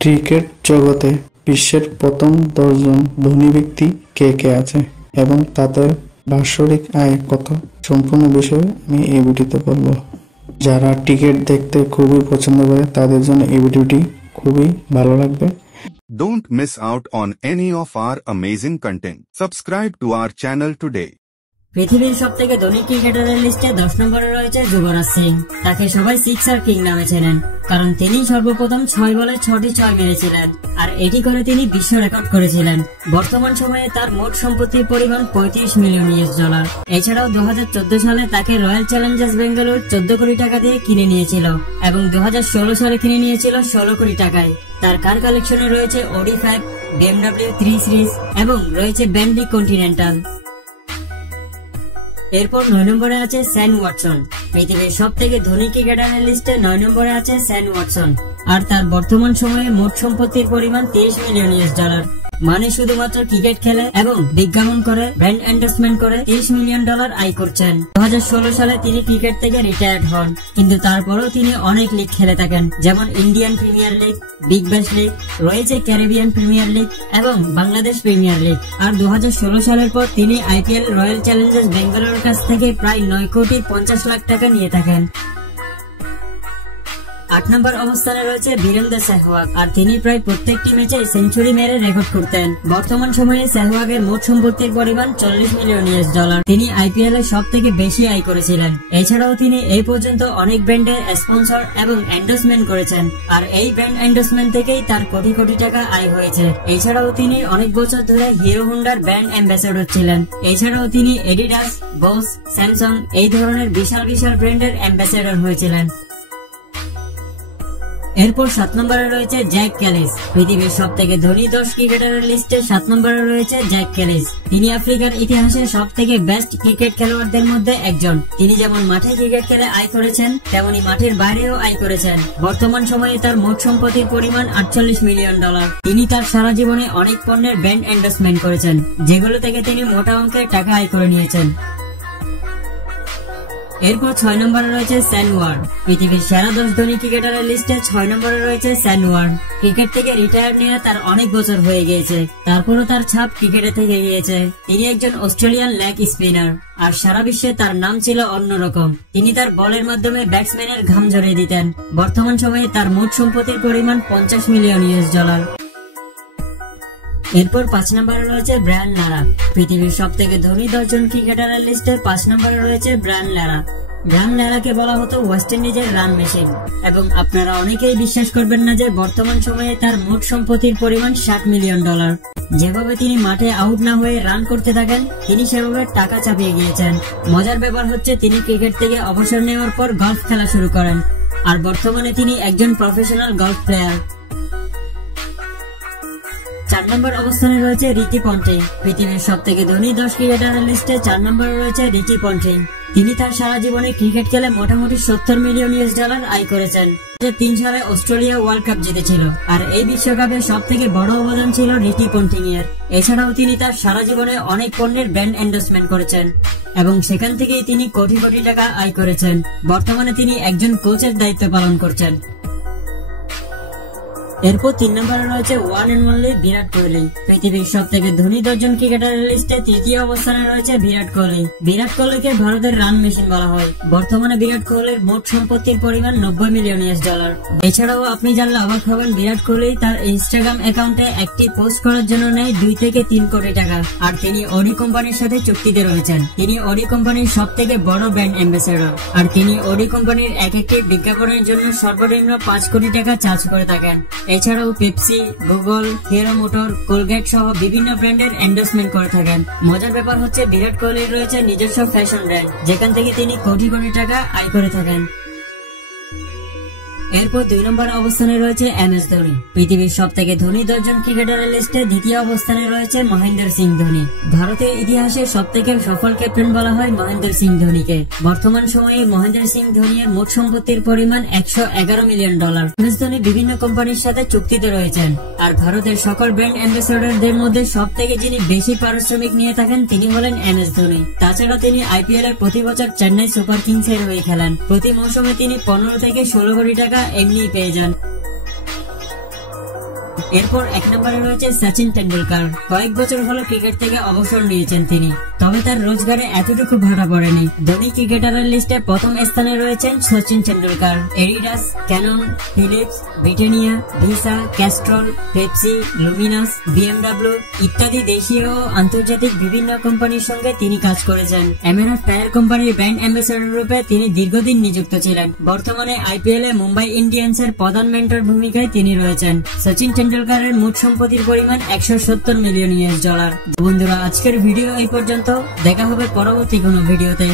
Cricket জগতে বিশ্বের প্রথম 10 জন ধনী ব্যক্তি কে কে আছে এবং তাদের বাৎসরিক আয় কত সম্পূর্ণ বিষয়ে আমি এই ভিডিওতে বলবো। যারা ক্রিকেট দেখতে খুবই পছন্দ করে তাদের জন্য এই ভিডিওটি খুবই ভালো লাগবে। Don't miss out on any of our amazing content. Subscribe to our channel today. পৃথিবীর সবথেকে ধনী ক্রিকেটারের লিস্টে 10 নম্বরে রয়েছে যুবরাজ সিং। তাকে সবাই সিক্সার কিং নামে চেনেন, কারণ তিনি সর্বপ্রথম 6 বলে 6টি 6 মেরেছিলেন, আর এটি করে তিনি বিশ্ব রেকর্ড করেছিলেন। বর্তমান সময়ে তার মোট সম্পত্তির পরিমাণ $35 মিলিয়ন। এছাড়াও 2014 সালে তাকে রয়্যাল চ্যালেঞ্জার্স বেঙ্গালুরু 14 কোটি টাকা দিয়ে কিনে নিয়েছিল এবং 2016 সালে কিনে নিয়েছিল 16 কোটি টাকায়। তার কার কালেকশনে রয়েছে Audi 5, BMW 3 সিরিজ এবং রয়েছে বেন্টলি কন্টিনেন্টাল। এরপর 9 নম্বরে আছে স্যান ওয়াটসন। পৃথিবীর সবথেকে ধনী ক্রিকেটারের লিস্টে 9 নম্বরে আছে স্যান ওয়াটসন, আর তার বর্তমান সময়ে মোট সম্পত্তির পরিমাণ $23 মিলিয়ন। মানে শুধুমাত্র ক্রিকেট খেলে এবং বিজ্ঞাপন করে, ব্র্যান্ড এন্ডোর্সমেন্ট করে $30 মিলিয়ন আয় করছেন। 2016 সালে তিনি ক্রিকেট থেকে রিটায়ার্ড হন, কিন্তু তারপরও তিনি অনেক লিগ খেলে থাকেন, যেমন Indian premier league, Big Bash league, রয়েছে ক্যারিবিয়ান প্রিমিয়ার লিগ এবং বাংলাদেশ প্রিমিয়ার লিগ। আর 2016 সালের পর তিনি আইপিএল রয়্যাল চ্যালেঞ্জার্স বেঙ্গালুরুর কাছ থেকে প্রায় 9 কোটি 50 লাখ টাকা নিয়ে থাকেন। 8 নম্বর অবস্থানে রয়েছে বীরেন্দ্র সেহওয়াগ, আর তিনি প্রায় প্রত্যেকটি ম্যাচে সেঞ্চুরি মেরে রেকর্ড করতেন। বর্তমান সময়ে সেহওয়াগের মোট সম্পত্তির পরিমাণ $40 মিলিয়ন। তিনি আইপিএল এর সব থেকে বেশি আয় করেছিলেন। এছাড়াও তিনি এই পর্যন্ত অনেক ব্র্যান্ডের স্পন্সর এবং এন্ডোর্সমেন্ট করেছেন, আর এই ব্র্যান্ড এন্ডোর্সমেন্ট থেকেই তার কোটি কোটি টাকা আয় হয়েছে। এছাড়াও তিনি অনেক বছর ধরে হিরো হোন্ডার ব্র্যান্ড অ্যাম্বাসেডর ছিলেন। এছাড়াও তিনি এডিডাস, বস, স্যামসাং এই ধরনের বিশাল বিশাল ব্র্যান্ডের অ্যাম্বাসেডর হয়েছিলেন। এরপর 7 নম্বরে রয়েছে জ্যাক ক্যালিস। পৃথিবীর সব থেকে ধনী 10 ক্রিকেটারের লিস্টে 7 নম্বরে রয়েছে জ্যাক ক্যালিস। তিনি আফ্রিকার ইতিহাসে সব থেকে বেস্ট ক্রিকেট খেলোয়াড়দের মধ্যে একজন। তিনি যেমন মাঠে ক্রিকেট খেলে আয় করেছেন, তেমনি মাঠের বাইরেও আয় করেছেন। বর্তমান সময়ে তার মোট সম্পত্তির পরিমাণ $48 মিলিয়ন। তিনি তার সারা জীবনে অনেক পণ্যের ব্র্যান্ড এন্ডোর্সমেন্ট করেছেন, যেগুলো থেকে তিনি মোটা অঙ্কের টাকা আয় করে নিয়েছেন। এরপর 6 নম্বরে রয়েছে স্যান ওয়ার্ন। পৃথিবীর সেরা 10 ধনী ক্রিকেটারের লিস্টে 6 নম্বরে রয়েছে স্যান ওয়ার্ন। ক্রিকেট থেকে রিটায়ার নিয়ে তার অনেক বছর হয়ে গিয়েছে, তারপরও তার ছাপ ক্রিকেটে থেকে গিয়েছে। তিনি একজন অস্ট্রেলিয়ান লেগ স্পিনার, আর সারা বিশ্বে তার নাম ছিল অন্যরকম। তিনি তার বলের মাধ্যমে ব্যাটসম্যানের ঘাম ঝরিয়ে দিতেন। বর্তমান সময়ে তার মোট সম্পত্তির পরিমাণ $50 মিলিয়ন। এরপর 5 নম্বরে রয়েছে ব্রায়ান লারা। পৃথিবীর সব থেকে ধনী 10 জন ক্রিকেটারের লিস্টে 5 নম্বরে রয়েছে ব্রায়ান লারা। ব্রায়ান লারাকে বলা হতো ওয়েস্ট ইন্ডিজের রান মেশিন, এবং আপনারা অনেকেই বিশ্বাস করবেন না যে বর্তমান সময়ে তার মোট সম্পত্তির পরিমাণ $60 মিলিয়ন। যেভাবে তিনি মাঠে আউট না হয়ে রান করতে থাকেন, তিনি সেভাবে টাকা চাপিয়ে গিয়েছেন। মজার ব্যাপার হচ্ছে তিনি ক্রিকেট থেকে অবসর নেওয়ার পর গলফ খেলা শুরু করেন, আর বর্তমানে তিনি একজন প্রফেশনাল গলফ প্লেয়ার। 4 নম্বর অবস্থানে রয়েছে রিকি পন্টিং। পৃথিবীর সব থেকে ধনী 10 ক্রিকেটারের লিস্টে 4 নম্বরে রয়েছে রিকি পন্টিং। তিনি তার সারা জীবনে ক্রিকেট খেলে মোটামুটি $70 মিলিয়ন আয় করেছেন। 2003 সালে অস্ট্রেলিয়া ওয়ার্ল্ড কাপ জিতেছিল, আর এই বিশ্বকাপে সব থেকে বড় অবদান ছিল রিকি পন্টিং এর। এছাড়াও তিনি তার সারা জীবনে অনেক পণ্যের ব্র্যান্ড এন্ডোর্সমেন্ট করেছেন, এবং সেখান থেকেই তিনি কোটি কোটি টাকা আয় করেছেন। বর্তমানে তিনি একজন কোচের দায়িত্ব পালন করছেন। এরপর 3 নম্বরে রয়েছে one and only Virat Kohli. পৃথিবীর সব থেকে ধনী 10 জন ক্রিকেটারের লিস্টে 3য় অবস্থানে রয়েছে বিরাট কোহলি। বিরাট কোহলিকে ভারতের রান মেশিন বলা হয়। বর্তমানে বিরাট কোহলির মোট সম্পত্তির পরিমাণ $90 মিলিয়ন। এছাড়াও আপনি জানলে অবাক হবেন, বিরাট কোহলি তার ইনস্টাগ্রাম অ্যাকাউন্টে একটি পোস্ট করার জন্য নেয় 2 থেকে 3 কোটি টাকা, আর তিনি অডি কোম্পানির সাথে চুক্তিতে রয়েছেন। তিনি অডি কোম্পানির সব থেকে বড় ব্র্যান্ড অ্যাম্বাসেডর, আর তিনি অডি কোম্পানির এক একটি বিজ্ঞাপনের জন্য সর্বনিম্ন $5 কোটি টাকা চার্জ করে থাকেন। এছাড়াও Pepsi, Google, hero motor, Colgate সহ বিভিন্ন ব্র্যান্ডের এন্ডোর্সমেন্ট করে থাকেন। মজার ব্যাপার হচ্ছে বিরাট কোহলির রয়েছে নিজস্ব ফ্যাশন ব্র্যান্ড, যেখান থেকে তিনি কোটি কোটি টাকা আয় করে থাকেন। এরপর 2 নম্বর অবস্থানে রয়েছে MS ধোনি। পৃথিবীর সব থেকে ধনী 10 জন ক্রিকেটারের লিস্টে 2য় অবস্থানে রয়েছে মহেন্দ্র সিং ধোনি। ভারতের ইতিহাসে সব থেকে সফল ক্যাপ্টেন বলা হয় মহেন্দ্র সিং ধোনিকে। বর্তমান সময়ে মহেন্দ্র সিং ধোনির মোট সম্পত্তির পরিমাণ $111 মিলিয়ন। MS ধোনি বিভিন্ন কোম্পানির সাথে চুক্তিতে রয়েছেন, আর ভারতের সকল ব্র্যান্ড অ্যাম্বাসেডরদের মধ্যে সব থেকে যিনি বেশি পারিশ্রমিক নিয়ে থাকেন তিনি হলেন MS ধোনি। তাছাড়া তিনি আইপিএল এর প্রতি বছর চেন্নাই সুপার কিংস এর হয়ে খেলেন। প্রতি মৌসুমে তিনি 15 থেকে 16 কোটি টাকা এমনি পেয়ে যান। এরপর 1 নম্বরে রয়েছে সচিন টেন্ডুলকার। কয়েক বছর হলো ক্রিকেট থেকে অবসর নিয়েছেন তিনি, তবে তার রোজগারে এতটুকু ভাটা পড়েনি। ধনী ক্রিকেটারের লিস্টে প্রথম স্থানে রয়েছেন Sachin Tendulkar. Adidas, Canon, Philips, Britannia, Visa, Castrol, Pepsi, Luminous, BMW ইত্যাদি দেশীয় ও আন্তর্জাতিক বিভিন্ন কোম্পানির সঙ্গে তিনি কাজ করেছেন। এমিরেটস টায়ার কোম্পানির ব্র্যান্ড অ্যাম্বাসেডর রূপে তিনি দীর্ঘদিন নিযুক্ত ছিলেন। বর্তমানে IPL এ মুম্বাই ইন্ডিয়ান্সের প্রধান মেন্টর ভূমিকায় তিনি রয়েছেন। সচিন টেন্ডুলকারের মোট সম্পত্তির পরিমাণ $170 মিলিয়ন। বন্ধুরা, আজকের ভিডিও এই পর্যন্ত। দেখা হবে পরবর্তী কোনো ভিডিওতে।